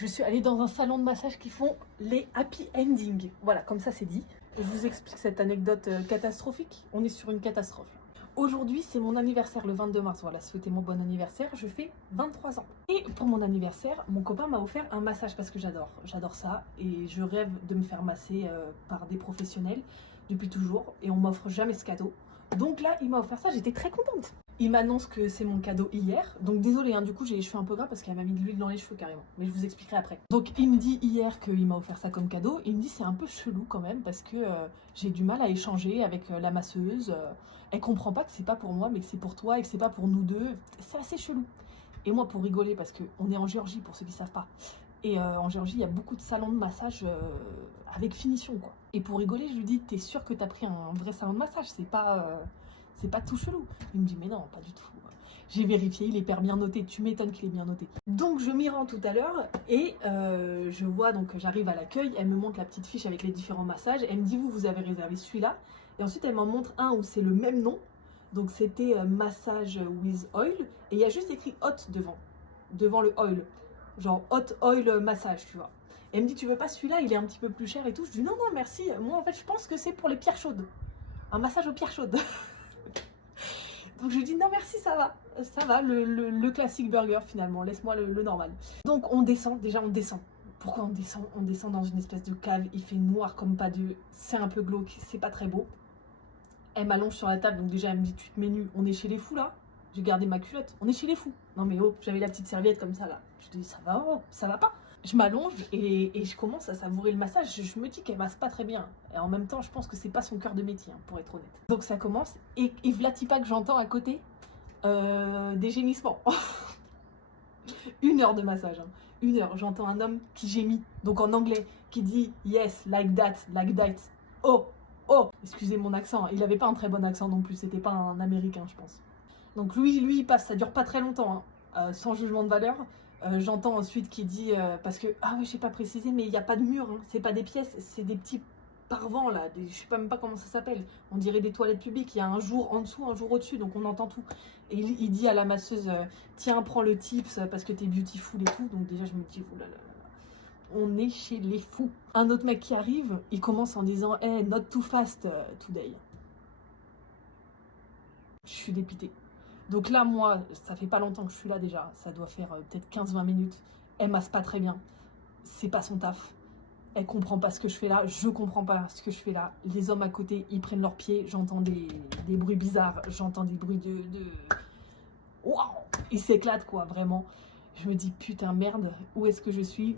Je suis allée dans un salon de massage qui font les happy endings. Voilà, comme ça c'est dit. Je vous explique cette anecdote catastrophique. On est sur une catastrophe. Aujourd'hui, c'est mon anniversaire le 22 mars. Voilà, souhaitez-moi bon anniversaire. Je fais 23 ans. Et pour mon anniversaire, mon copain m'a offert un massage parce que j'adore. J'adore ça. Et je rêve de me faire masser par des professionnels depuis toujours. Et on m'offre jamais ce cadeau. Donc là, il m'a offert ça. J'étais très contente. Il m'annonce que c'est mon cadeau hier. Donc désolé, hein, du coup j'ai les cheveux un peu gras parce qu'elle m'a mis de l'huile dans les cheveux carrément. Mais je vous expliquerai après. Donc il me dit hier qu'il m'a offert ça comme cadeau. Il me dit c'est un peu chelou quand même parce que j'ai du mal à échanger avec la masseuse. Elle comprend pas que c'est pas pour moi mais que c'est pour toi et que c'est pas pour nous deux. C'est assez chelou. Et moi pour rigoler parce qu'on est en Géorgie pour ceux qui savent pas. Et en Géorgie il y a beaucoup de salons de massage avec finition quoi. Et pour rigoler je lui dis t'es sûr que t'as pris un vrai salon de massage, c'est pas tout chelou. Il me dit mais non, pas du tout. J'ai vérifié, il est hyper bien noté. Tu m'étonnes qu'il est bien noté. Donc je m'y rends tout à l'heure et je vois, donc j'arrive à l'accueil, elle me montre la petite fiche avec les différents massages. Elle me dit vous avez réservé celui-là. Et ensuite elle m'en montre un où c'est le même nom. Donc c'était massage with oil. Et il y a juste écrit hot devant le oil. Genre hot oil massage, tu vois. Et elle me dit tu veux pas celui-là, il est un petit peu plus cher et tout. Je dis non non merci, moi en fait je pense que c'est pour les pierres chaudes. Un massage aux pierres chaudes. Donc je lui dis non merci ça va, le classique burger finalement, laisse-moi le normal. Donc on descend, déjà on descend. Pourquoi on descend? On descend dans une espèce de cave, il fait noir comme pas Dieu, c'est un peu glauque, c'est pas très beau. Elle m'allonge sur la table, donc déjà elle me dit tu te mets nu, on est chez les fous là? J'ai gardé ma culotte, on est chez les fous. Non mais oh, j'avais la petite serviette comme ça là. Je dis ça va, oh, ça va pas. Je m'allonge et je commence à savourer le massage. Je me dis qu'elle masse pas très bien. Et en même temps, je pense que c'est pas son cœur de métier, hein, pour être honnête. Donc ça commence. Et Vlatipa que j'entends à côté, des gémissements. 1 heure de massage. Hein. 1 heure. J'entends un homme qui gémit. Donc en anglais, qui dit yes, like that, like that. Oh, oh. Excusez mon accent. Hein. Il avait pas un très bon accent non plus. C'était pas un américain, je pense. Donc lui, il passe. Ça dure pas très longtemps. Hein. Sans jugement de valeur. J'entends ensuite qui dit parce que ah oui j'ai pas précisé mais il n'y a pas de mur, hein, c'est pas des pièces, c'est des petits parvents là, je sais pas même pas comment ça s'appelle, on dirait des toilettes publiques, il y a un jour en dessous, un jour au-dessus, donc on entend tout. Et il dit à la masseuse tiens prends le tips parce que t'es beautiful et tout, donc déjà je me dis oh là là là, on est chez les fous. Un autre mec qui arrive, il commence en disant hey not too fast today. Je suis dépitée. Donc là, moi, ça fait pas longtemps que je suis là déjà. Ça doit faire peut-être 15-20 minutes. Elle masse pas très bien. C'est pas son taf. Elle comprend pas ce que je fais là. Je comprends pas ce que je fais là. Les hommes à côté, ils prennent leurs pieds. J'entends des bruits bizarres. J'entends des bruits de... Waouh! Ils s'éclatent, quoi, vraiment. Je me dis, putain, merde, où est-ce que je suis?